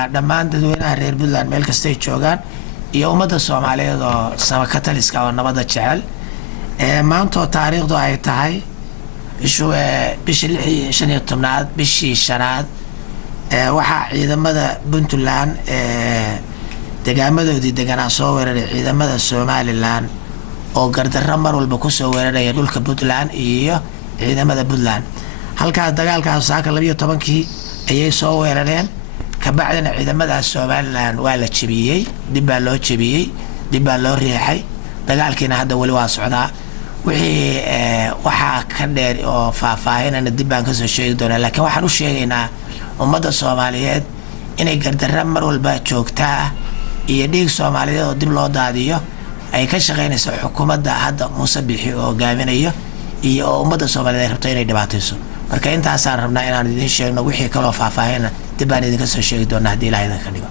dhammaan dadweynaha reer Puntland meel kastay joogaan iyo ummadda Soomaaliyeed oo samaka taliska oo nabadda jecel maanta taariikhdu ay tahay bishii 15 bishii shanaad waxa ciidamada Puntland deegaamadoodii deganaa soo weeraray ciidamada Somaliland oo gardarro mar walba ku soo weeraray dhulka Puntland iyo ciidamada Puntland halka dagaalkaas saaka 12kii ayay soo weerareen kabacdina ciidamada Somaliland waa la jabiyay dib baa loo jabiyay dib baa loo riixay dagaalkiina hadda wali waa socdaa wixii waxa ka dheer oo faahfaahinana dib baan ka soo sheegi doonaa laakiin waxaan u sheegaynaa ummadda Soomaaliyeed inay gardarro mar walba joogtaa iyo dhiig Soomaaliyeed oo dib loo daadiyo ay ka shaqeynayso xukuumadda hadda Muuse Bixi oo gaabinayo iyo ummadda Soomaaliyeed rabto inay dhibaatayso marka intaasaan rabnaa inaan idin sheegno wixii kale oo faahfaahin dib baan idinka soo sheegi doonaa haddii Ilaahay idin ka dhigo